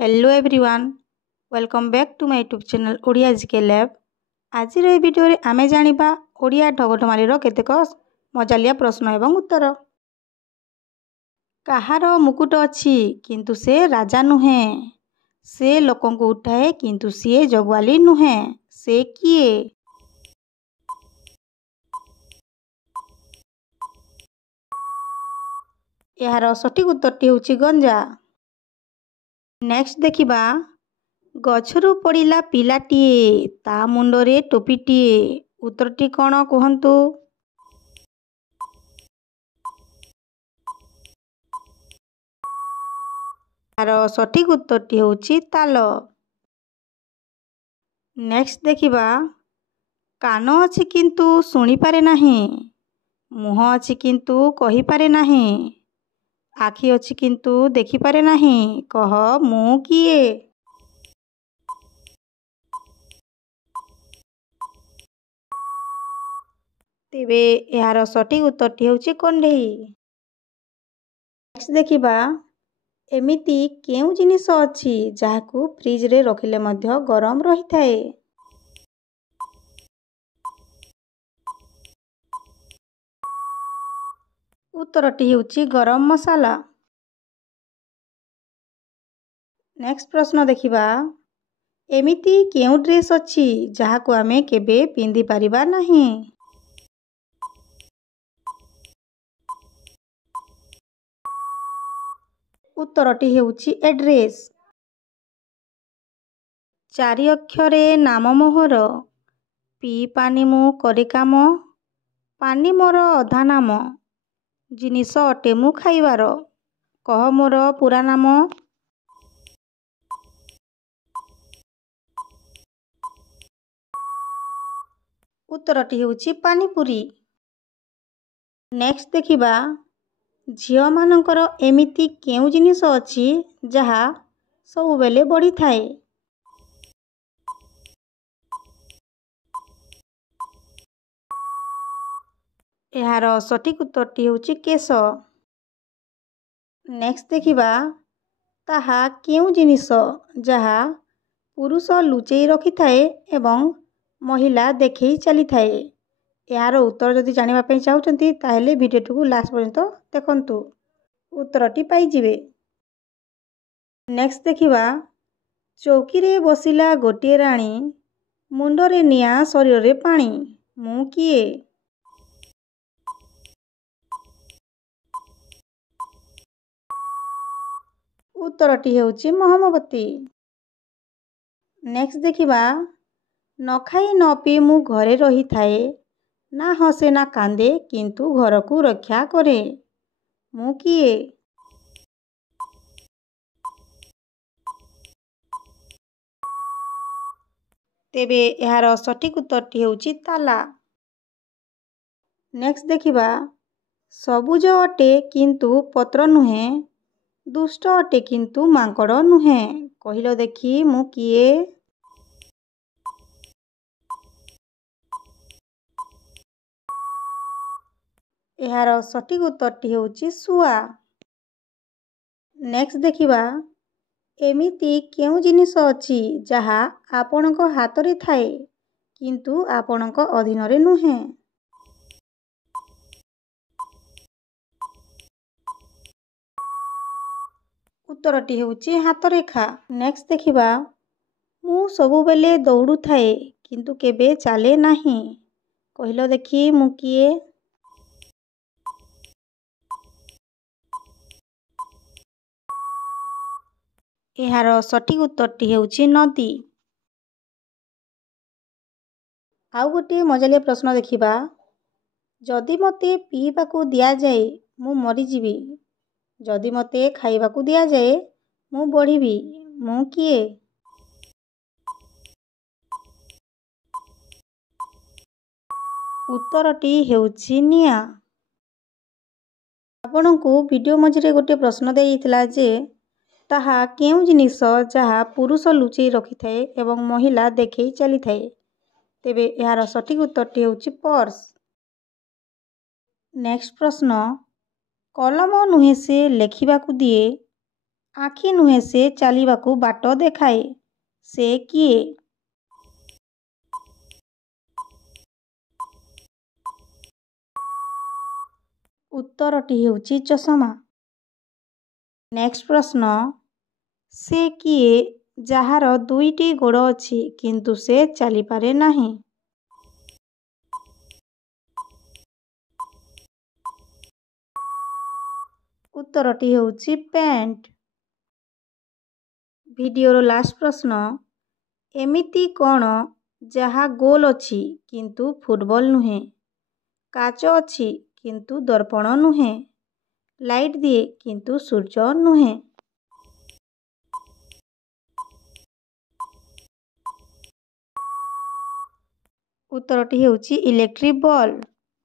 Hello everyone welcome back to my YouTube channel Odia GK lab. आज video रे आमे जानिबा ओडिया ढगढमालीर केतेक मजालिया प्रश्न एवं उत्तर। कहार मुकुट अछि किंतु से राजा नुहे, से लोकंकु उठाए किंतु सी जगवाली नुहे, से किए? यार सठिक उत्तरटी होछि गंजा। नेक्स्ट देखिबा गछरु पड़िला पिलाटीए ता मुंडरे टोपीटीए, उत्तरटी कौन कहंतु? यार सठिक उत्तरटी होछि ताल। नेक्स्ट देखिबा कान अछि किंतु सुनी पारे नाही, मुह अछि किंतु कहि पारे नाही, आखि अछि किंतु देखि पारे नाही, कह मु किए? तेबे यार सठिक उत्तरटी होछि कंढेई। नेक्स्ट देखिबा एमिति केउ जिनिस अछि जाहाकू फ्रिज रे रखिले मध्य गरम रही थाए? उत्तरटी होछि गरम मसाला। नेक्स्ट प्रश्न देखिबा एमिति केउ ड्रेस अछि जाहाकू आमे केबे पिंदी पारिबा नाही? उत्तरटी हेउछि एड्रेस। चारि अक्षरे नाम मोहर, पी पानी मु करे काम, पानी मोर अधा नाम, जिनिस अटे मु खाइबार, कह मोर पूरा नाम? उत्तरटी हेउछि पानीपुरी। नेक्स्ट देखिबा झियो मानकर एमिति केउ जिनिस अछि जहा सब बेले बढ़ी थाए? यार सठिक उत्तरटी होछि केश। नेक्स्ट देखिबा ताहा केउ जिनिस जहा पुरुष लुचेई रखि थाए एवं महिला देखई चली थाए? यार उत्तर जदि जानिबा पई चाहुचंती ताहेले वीडियो को लास्ट पर्यंत देखंतु, उत्तरटी पाई जिवे। नेक्स्ट देखिबा चौकी रे बसिला गोटिए राणी, मुंडरे निया शरीर रे पानी, मु किए? उत्तरटी हेउछि मोहम्मबती। नेक्स्ट देखिबा न खाई न पी मु घरे रही थाए, ना हसे ना कांदे किंतु घर को रक्षा करे, मु किए? तेबे यार सठिक उत्तरटी हेउछि ताला। नेक्स्ट देखिबा सबुज अटे किंतु पत्र नुहे, दुष्ट अटे किंतु मांकड़ नुहे, कहिलो देखी मु किए? यार सठिक उत्तरटी हेउछि सुआ। नेक्स्ट देखिबा एमिति केउ जिनिस अछि जहा आपणक हातरे थाए किंतु आपणक अधीन रे नुहे? उत्तरटी हेउछि हाथ रेखा। नेक्स्ट देखिबा मु सबु बेले दौड़ू थाए किंतु केबे चाले नाही, कहिलो देखी मु किए? यार सठिक उत्तरटी हेउछि नदी। आउ गोटे मजालिया प्रश्न देखिबा जदि मते पीबाकू दिया जाए मु मरी जीवी, जदि मते खाइबाकू दिया जाए मु बढ़िबी, मु किए? उत्तरटी हेउछि निया। आपनकू वीडियो मझिरे गोटे प्रश्न देइथिला जे ताहा केउ जिनिस जहा पुरुष लुचेई रखि थाए एवं महिला देखई चली थाए? तेबे यार सठिक उत्तरटी हेउछि पर्स। नेक्स्ट प्रश्न कलम नुहे से लेखिबाकू दिए, ଆଖି ନୁହେଁ ସେ ଚାଲିବାକୁ ବାଟ ଦେଖାଏ। ସେ କିଏ? ଉତ୍ତରଟି ହେଉଛି ଚଷମା। ନେକ୍ସଟ ପ୍ରଶ୍ନ, ସେ କିଏ ଯାହାର ଦୁଇଟି ଗୋଡ଼ ଅଛି କିନ୍ତୁ ସେ ଚାଲିପାରେ ନାହିଁ? ଉତ୍ତରଟି ହେଉଛି ପ୍ୟାଣ୍ଟ। ଭିଡ଼ିଓର ଲାଷ୍ଟ ପ୍ରଶ୍ନ, ଏମିତି କ'ଣ ଯାହା ଗୋଲ ଅଛି କିନ୍ତୁ ଫୁଟବଲ ନୁହେଁ, କାଚ ଅଛି କିନ୍ତୁ ଦର୍ପଣ ନୁହେଁ, ଲାଇଟ୍ ଦିଏ କିନ୍ତୁ ସୂର୍ଯ୍ୟ ନୁହେଁ? ଉତ୍ତରଟି ହେଉଛି ଇଲେକ୍ଟ୍ରିକ୍ ବଲ୍ବ।